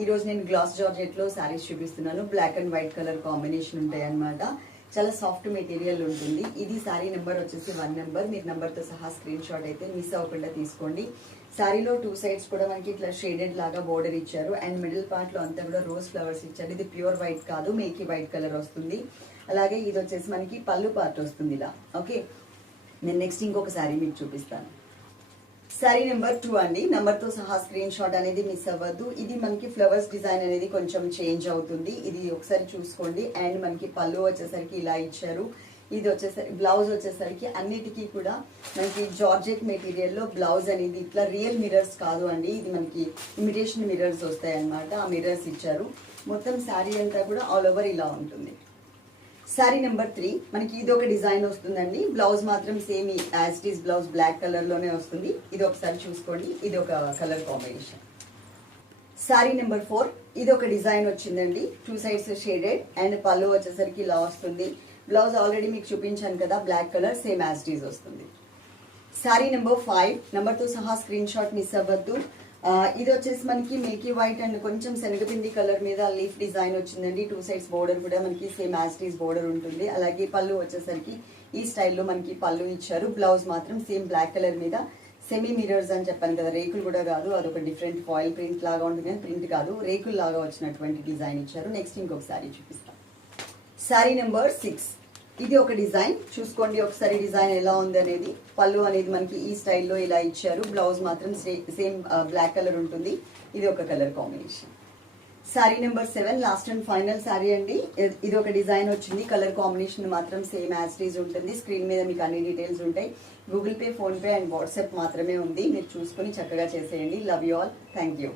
ఈరోజు నేను గ్లాస్ జార్జెట్లో శారీస్ చూపిస్తున్నాను. Black and white colour combination ఉంటాయి అనమాట చాలా సాఫ్ట్ మెటీరియల్ ఉంటుంది. ఇది శారీ నెంబర్ వచ్చేసి వన్ నెంబర్ మీరు నెంబర్తో సహా స్క్రీన్ షాట్ అయితే మిస్ అవ్వకుండా తీసుకోండి. శారీలో టూ సైడ్స్ కూడా మనకి ఇట్లా షేడెడ్ లాగా బోర్డర్ ఇచ్చారు. అండ్ మిడిల్ పార్ట్లో అంతా కూడా రోజ్ ఫ్లవర్స్ ఇచ్చారు. ఇది ప్యూర్ వైట్ కాదు మేకీ వైట్ కలర్ వస్తుంది. అలాగే ఇది వచ్చేసి మనకి పళ్ళు పార్ట్ వస్తుంది ఇలా. ఓకే నేను నెక్స్ట్ ఇంకొక శారీ మీకు చూపిస్తాను. శారీ నెంబర్ టూ అండి. నెంబర్తో సహా స్క్రీన్ షాట్ అనేది మిస్ అవ్వద్దు. ఇది మనకి ఫ్లవర్స్ డిజైన్ అనేది కొంచెం చేంజ్ అవుతుంది. ఇది ఒకసారి చూసుకోండి. అండ్ మనకి పళ్ళు వచ్చేసరికి ఇలా ఇచ్చారు. ఇది వచ్చేసరికి బ్లౌజ్ వచ్చేసరికి అన్నిటికీ కూడా మనకి జార్జెట్ మెటీరియల్లో బ్లౌజ్ అనేది ఇట్లా రియల్ మిరర్స్ కాదు అండి. ఇది మనకి ఇమిటేషన్ మిరర్స్ వస్తాయి అన్నమాట ఆ మిరర్స్ ఇచ్చారు. మొత్తం శారీ అంతా కూడా ఆల్ ఓవర్ ఇలా ఉంటుంది. శారీ నెంబర్ త్రీ మనకి ఇది ఒక డిజైన్ వస్తుందండి. బ్లౌజ్ మాత్రం same as it is blouse black కలర్లోనే వస్తుంది. ఇది ఒకసారి చూసుకోండి. ఇది ఒక colour combination sari number four ఇది ఒక డిజైన్ వచ్చిందండి. టూ సైడ్స్ షేడెడ్ అండ్ పళ్ళు వచ్చేసరికి ఇలా వస్తుంది. బ్లౌజ్ ఆల్రెడీ మీకు చూపించాను కదా black colour same as it is వస్తుంది. శారీ నెంబర్ ఫైవ్ నెంబర్తో సహా స్క్రీన్ షాట్ మిస్ అవ్వద్దు. ఇది వచ్చేసి మనకి మిల్కీ వైట్ అండ్ కొంచెం శనగపిండి కలర్ మీద లీఫ్ డిజైన్ వచ్చిందండి. టూ సైడ్స్ బోర్డర్ కూడా మనకి సేమ్ యాజ్టీస్ బోర్డర్ ఉంటుంది. అలాగే పళ్ళు వచ్చేసరికి ఈ స్టైల్లో మనకి పళ్ళు ఇచ్చారు. బ్లౌజ్ మాత్రం సేమ్ బ్లాక్ కలర్ మీద సెమీ మిరర్స్ అని చెప్పాను కదా. రేకులు కూడా కాదు. అదొక డిఫరెంట్ ఫాయిల్ ప్రింట్ లాగా ఉంటుంది కానీ ప్రింట్ కాదు. రేకులు లాగా వచ్చినటువంటి డిజైన్ ఇచ్చారు. నెక్స్ట్ ఇంకొక శారీ చూపిస్తాం. శారీ నెంబర్ సిక్స్ ఇది ఒక డిజైన్. చూసుకోండి ఒకసారి డిజైన్ ఎలా ఉంది అనేది. పళ్ళు అనేది మనకి ఈ స్టైల్లో ఇలా ఇచ్చారు. బ్లౌజ్ మాత్రం సేమ్ బ్లాక్ కలర్ ఉంటుంది. ఇది ఒక colour combination sari number seven last and final sari అండి. ఇది ఒక డిజైన్ వచ్చింది. కలర్ కాంబినేషన్ మాత్రం సేమ్ యాజ్ ఉంటుంది. స్క్రీన్ మీద మీకు అన్ని డీటెయిల్స్ ఉంటాయి. Google Pay PhonePe and WhatsApp మాత్రమే ఉంది. మీరు చూసుకొని చక్కగా చేసేయండి. Love you all thank you